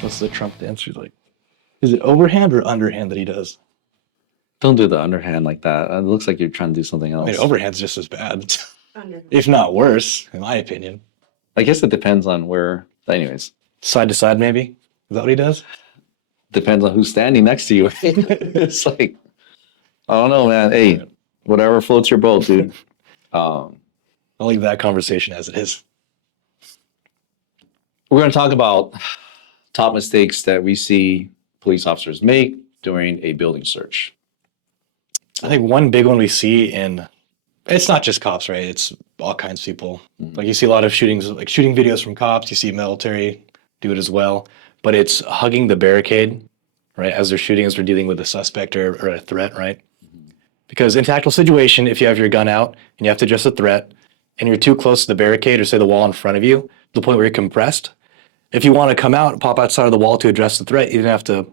What's the Trump dance? He's like, is it overhand or underhand that he does? Don't do the underhand like that. It looks like you're trying to do something I else. mean, overhand's just as bad, if not worse, in my opinion. I guess it depends on where. Anyways, Side to side, maybe. Is that what he does? depends on who's standing next to you. It's like, I don't know, man. Hey, whatever floats your boat, dude. I'll leave that conversation as it is. We're going to talk about top mistakes that we see police officers make during a building search. I think one big one we see it's not just cops, right? It's all kinds of people. Mhm. Like you see a lot of shootings, like shooting videos from cops. You see military do it as well. But it's hugging the barricade, right? As they're shooting, as they're dealing with a suspect or a threat, right? Because in a tactical situation, if you have your gun out and you have to address a threat and you're too close to the barricade or say the wall in front of you, to the point where you're compressed, if you want to come out and pop outside of the wall to address the threat, you're going to have to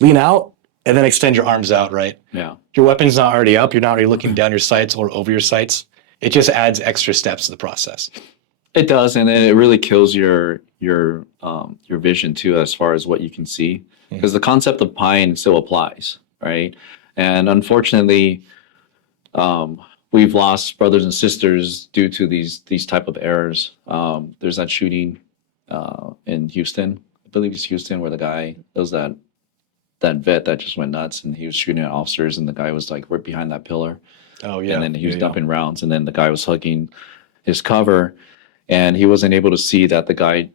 lean out and then extend your arms out, right? Yeah. Your weapon's not already up. You're not already looking down your sights or over your sights. It just adds extra steps to the process. It does, and then it really kills your vision too, as far as what you can see, because the concept of pine still applies, right? And unfortunately, we've lost brothers and sisters due to these type of errors. There's that shooting in Houston, I believe it's Houston, where the guy was that vet that just went nuts, and he was shooting at officers, and the guy was like right behind that pillar. Oh yeah. And then he was dumping rounds, and then the guy was hugging his cover, and he wasn't able to see that the guy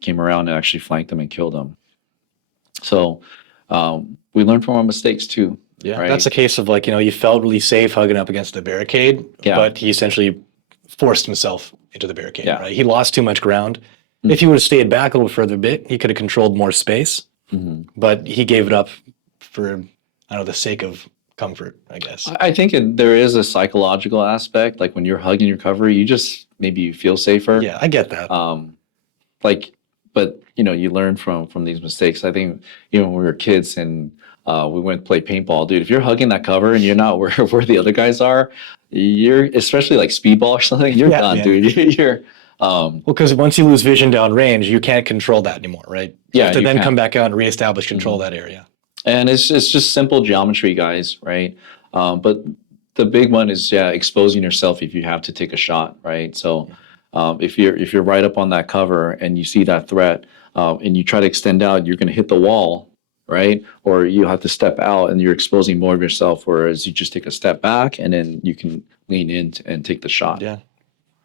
came around and actually flanked him and killed him. So we learn from our mistakes too. Yeah, right? that's a case of like, you felt really safe hugging up against the barricade, but he essentially forced himself into the barricade, right? He lost too much ground. Mm-hmm. If he would have stayed back a little further bit, he could have controlled more space, but he gave it up for, I don't know, the sake of comfort, I guess. I think there is a psychological aspect. Like when you're hugging your cover, you just maybe feel safer. Yeah, I get that. But you learn from these mistakes. I think when we were kids and we went to play paintball, dude. If you're hugging that cover and you're not where the other guys are, you're, especially like speedball or something, you're done, dude. You're well, because once you lose vision down range, you can't control that anymore, right? You have to then come back out and reestablish control of that area. And it's just simple geometry, guys, right? But the big one is exposing yourself if you have to take a shot, right? So if you're right up on that cover and you see that threat and you try to extend out, you're going to hit the wall, right? Or you have to step out and you're exposing more of yourself, whereas you just take a step back and then you can lean in and take the shot. Yeah.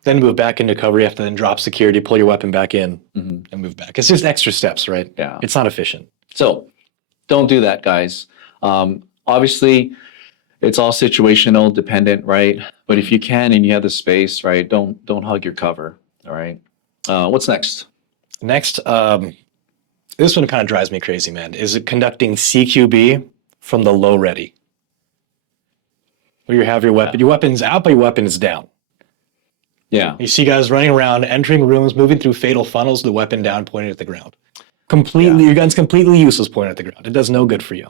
Then move back into cover. You have to then drop security, pull your weapon back in, and move back. It's just extra steps, right? Yeah. It's not efficient. So don't do that, guys. Obviously, it's all situational, dependent, right? But if you can and you have the space, right, don't hug your cover. All right. What's next? Next, this one kind of drives me crazy, man. Is it conducting CQB from the low ready? Where you have your weapon, your weapon's out, but your weapon is down. Yeah. You see guys running around, entering rooms, moving through fatal funnels, the weapon down, pointing at the ground. Completely, your gun's completely useless pointing at the ground. It does no good for you.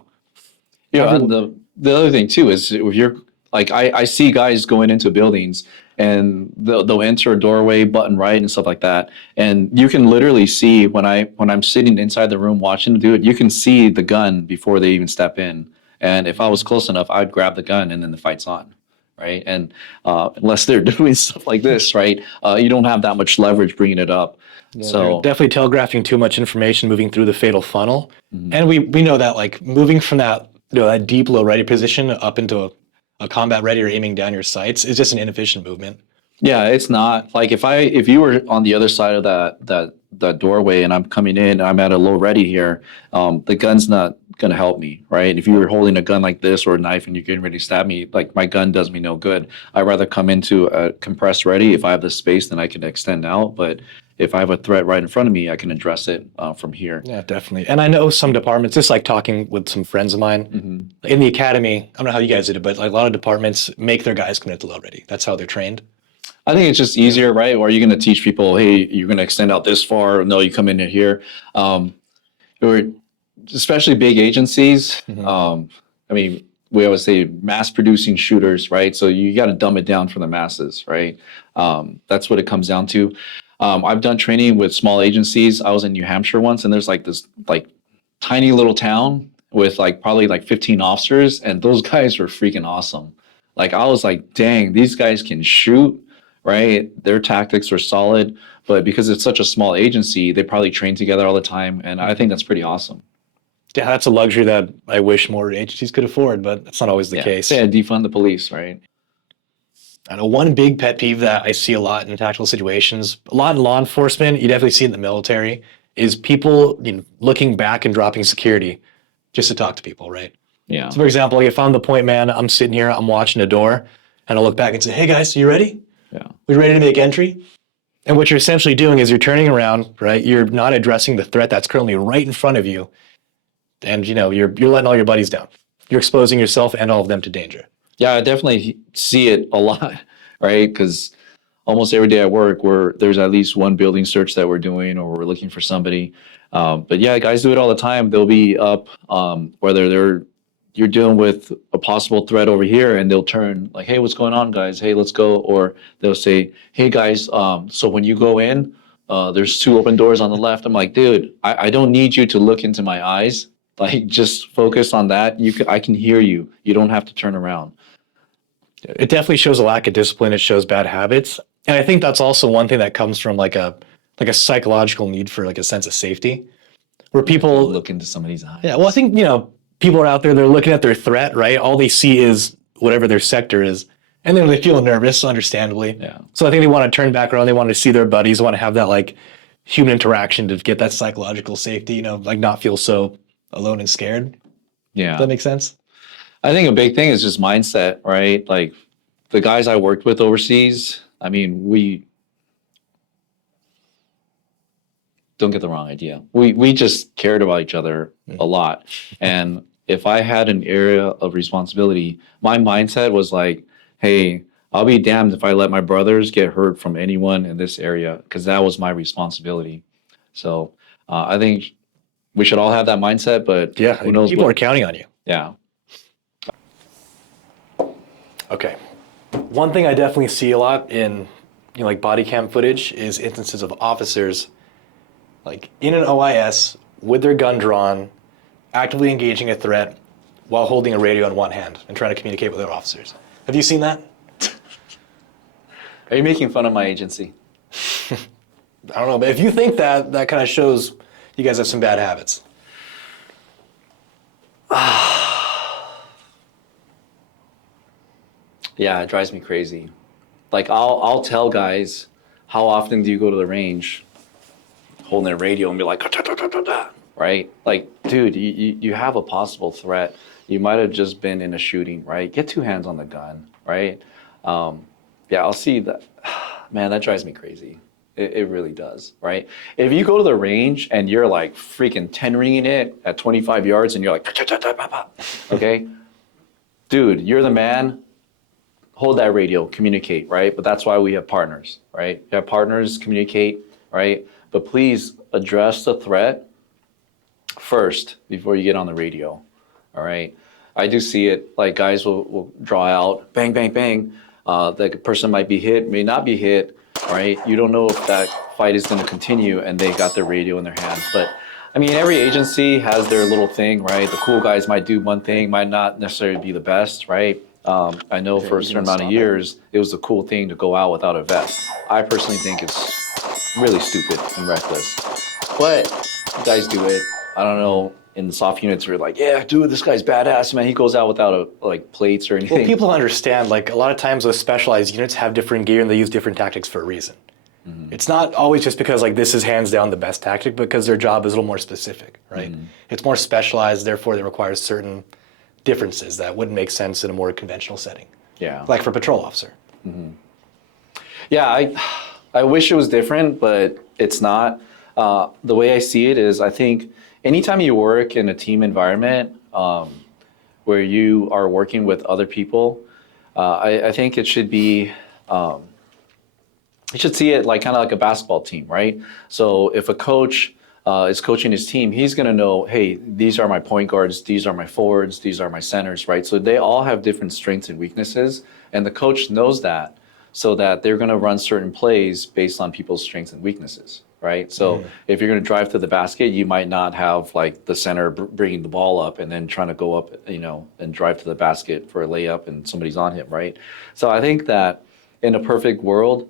And the other thing too is if you're like, I see guys going into buildings and they'll enter a doorway, button right and stuff like that. And you can literally see when I'm sitting inside the room watching them do it, you can see the gun before they even step in. And if I was close enough, I'd grab the gun and then the fight's on. Right. And unless they're doing stuff like this, right, you don't have that much leverage bringing it up. Yeah, so definitely telegraphing too much information moving through the fatal funnel. And we know that like moving from that, that deep low ready position up into a combat ready or aiming down your sights is just an inefficient movement. Yeah, it's not like if you were on the other side of that doorway and I'm coming in, I'm at a low ready here, the gun's not going to help me, right? If you were holding a gun like this or a knife and you're getting ready to stab me, like my gun does me no good. I'd rather come into a compressed ready. If I have the space, then I can extend out. But if I have a threat right in front of me, I can address it from here. Yeah, definitely. And I know some departments, just like talking with some friends of mine in the academy, I don't know how you guys did it, but like a lot of departments make their guys come into low ready. That's how they're trained. I think it's just easier, right? Or you're going to teach people, hey, you're going to extend out this far. No, you come in here. Or especially big agencies. I mean, we always say mass producing shooters, right? So you got to dumb it down for the masses, right? That's what it comes down to. I've done training with small agencies. I was in New Hampshire once, and there's like this like tiny little town with like probably like 15 officers, and those guys were freaking awesome. Like I was like, dang, these guys can shoot, right? Their tactics are solid, but because it's such a small agency, they probably train together all the time, and I think that's pretty awesome. Yeah, that's a luxury that I wish more agencies could afford, but that's not always the case. Yeah, defund the police, right? I know one big pet peeve that I see a lot in tactical situations, a lot in law enforcement, you definitely see it in the military, is people looking back and dropping security just to talk to people, right? Yeah. So, for example, like if I'm the point man, I'm sitting here, I'm watching a door, and I look back and say, "Hey guys, you ready? Yeah. We ready to make entry?" And what you're essentially doing is you're turning around, right? You're not addressing the threat that's currently right in front of you, and you're letting all your buddies down. You're exposing yourself and all of them to danger. Yeah, I definitely see it a lot, right? Because almost every day at work, there's at least one building search that we're doing, or we're looking for somebody. But yeah, guys do it all the time. They'll be up, whether you're dealing with a possible threat over here, and they'll turn like, "Hey, what's going on, guys? Hey, let's go." Or they'll say, "Hey, guys, so when you go in, there's 2 open doors on the left." I'm like, dude, I don't need you to look into my eyes. Like, just focus on that. I can hear you. You don't have to turn around. It definitely shows a lack of discipline. It shows bad habits, and I think that's also one thing that comes from like a psychological need for like a sense of safety, where people Look into somebody's eyes. Yeah, well, I think people are out there. They're looking at their threat, right? All they see is whatever their sector is, and then they feel nervous, understandably. Yeah. So I think they want to turn back around. They want to see their buddies. They want to have that like human interaction to get that psychological safety. Like not feel so alone and scared. Yeah. Does that make sense? I think a big thing is just mindset, right? Like the guys I worked with overseas, I mean, we don't get the wrong idea. We just cared about each other a lot. And if I had an area of responsibility, my mindset was like, hey, I'll be damned if I let my brothers get hurt from anyone in this area, because that was my responsibility. So I think we should all have that mindset, but Yeah, who knows people what, are counting on you. yeah. Okay. One thing I definitely see a lot in like body cam footage is instances of officers like in an OIS with their gun drawn, actively engaging a threat while holding a radio in one hand and trying to communicate with their officers. Have you seen that? Are you making fun of my agency? I don't know, but if you think that, that kind of shows you guys have some bad habits. Yeah, it drives me crazy. Like I'll tell guys, how often do you go to the range, holding their radio and be like, "Da, da, da, da, da," right? Like, dude, you have a possible threat. You might have just been in a shooting, right? Get 2 hands on the gun, right? Yeah, I'll see that. Man, that drives me crazy. It really does, right? If you go to the range and you're like freaking 10 ringing it at 25 yards and you're like, "Da, da, da, da, da," okay? Dude, you're the man. Hold that radio, communicate, right? But that's why we have partners, right? You have partners, communicate, right? But please address the threat first before you get on the radio, all right? I do see it, like guys will draw out, bang, bang, bang. The person might be hit, may not be hit, right? You don't know if that fight is gonna continue and they got their radio in their hands. But I mean, every agency has their little thing, right? The cool guys might do one thing, might not necessarily be the best, right? I know for a certain amount of years, it was a cool thing to go out without a vest. I personally think it's really stupid and reckless. But guys do it. I don't know, in the soft units, we're like, yeah, dude, this guy's badass, man. He goes out without like plates or anything. Well, people understand, like a lot of times those specialized units have different gear and they use different tactics for a reason. Mm-hmm. It's not always just because like this is hands down the best tactic, because their job is a little more specific, right? Mm-hmm. It's more specialized, therefore it requires certain differences that wouldn't make sense in a more conventional setting. Yeah. Like for a patrol officer. Mm-hmm. Yeah, I wish it was different, but it's not. The way I see it is, I think anytime you work in a team environment where you are working with other people, I think it should be, you should see it like kind of like a basketball team, right? So if a coach is coaching his team, he's going to know, hey, these are my point guards, these are my forwards, these are my centers, right? So they all have different strengths and weaknesses, and the coach knows that, so that they're going to run certain plays based on people's strengths and weaknesses, right? So if you're going to drive to the basket, you might not have like the center bringing the ball up and then trying to go up, and drive to the basket for a layup and somebody's on him, right? So I think that in a perfect world,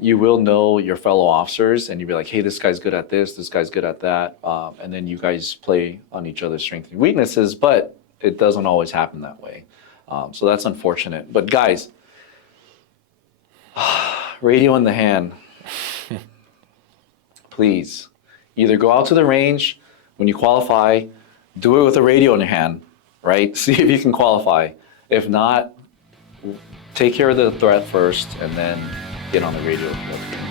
you will know your fellow officers, and you'll be like, hey, this guy's good at this guy's good at that. And then you guys play on each other's strengths and weaknesses, but it doesn't always happen that way. So that's unfortunate. But guys, radio in the hand, please either go out to the range when you qualify, do it with a radio in your hand, right? See if you can qualify. If not, take care of the threat first and then get on the radio.